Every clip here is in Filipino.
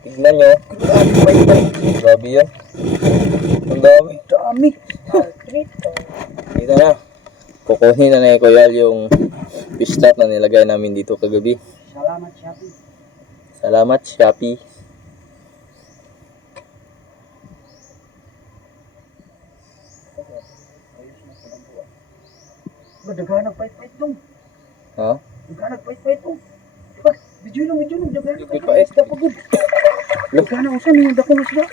Tignan nyo. Grabe yan. Ang dami. Dami. Dito na. Kukunin na ni Kuya Al yung fish trap na nilagay namin dito kagabi. Salamat, Shopee. Salamat, Shopee. Daghan nagpait-pait dong. Ha? Daghan nagpait-pait dong. Diba? Medyo lang. Daghan Nagpait-pait. isda pa good. Daghan na usan yung dakong isda.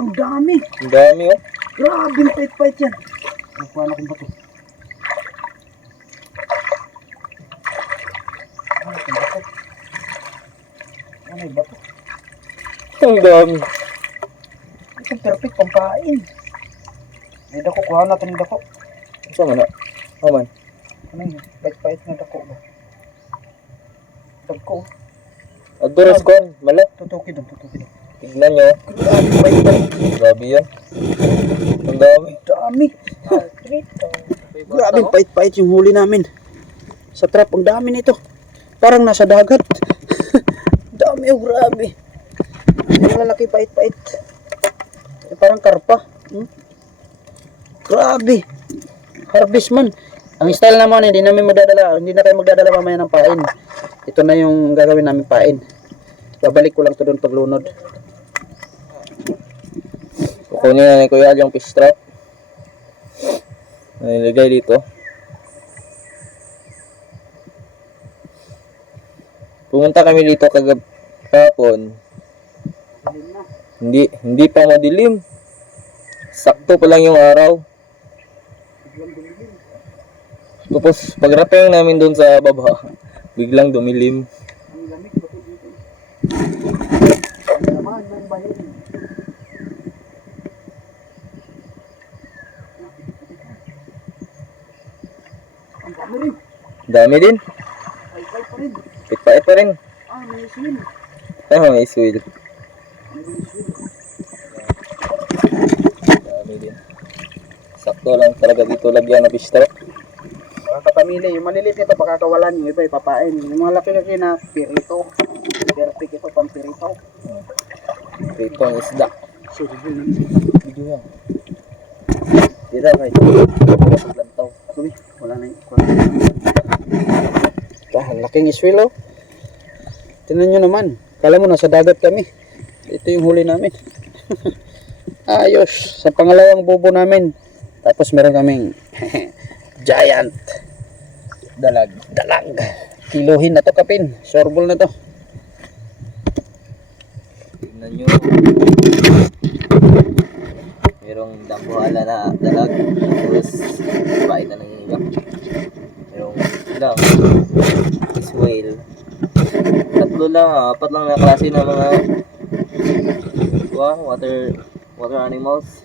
Ang dami. Ang dami oh. Grabe yung pait-pait yan. Nakuha na kong bato. Ano yung bato? Ang dami. Ito perfect pampain. May dako, kuha natin yung dako. Saan man na? Aman. Ano yun? Pait-pait na dako ba? Dako. Adoros ko. Mala. Tutuki dong. Tignan nyo. Grabe pait-pait. Grabe yan. Ang dami. Dami. Grabe pait-pait yung huli namin. Sa trap, ang dami nito. Parang nasa dagat. Dami oh, grabe. Ang lalaki pait-pait. Parang karpa. Grabe. Harvest man. Ang style naman, hindi na kayo magdadala mamaya ng pain. Ito na yung gagawin namin pain. Babalik ko lang to doon paglunod. Kukunin na ni Kuya Al yung fish trap na nilagay dito. Pumunta kami dito kahapon. Hindi pa madilim. Sakto pa lang yung araw. Tapos pagrating namin doon sa baba, biglang dumilim. Dami din. Pait pa rin. May swil. Dami din. Sakto lang talaga dito lagyan na fish trap. Mga kapamilya, yung maliliit nito pakakawalan, yung iba ipapain. Yung mga laki-laki na pirito. Perfect ito pang pirito. Ito ang isda. Video yan. Dito kay. Lantaw. Sabi, wala na yung laking iswil oh. Tingnan nyo naman. Kala mo nasa dagat kami. Ito yung huli namin. Ayos. Sa pangalawang bubo namin. Tapos meron kaming giant dalag. Kiluhin na to kapin. Sorbol na to. Tingnan nyo. Merong dambuhala na dalag. Tapos bait na ng iba. Merong ilang fish whale. Tatlo lang, apat lang na klase ng mga water animals.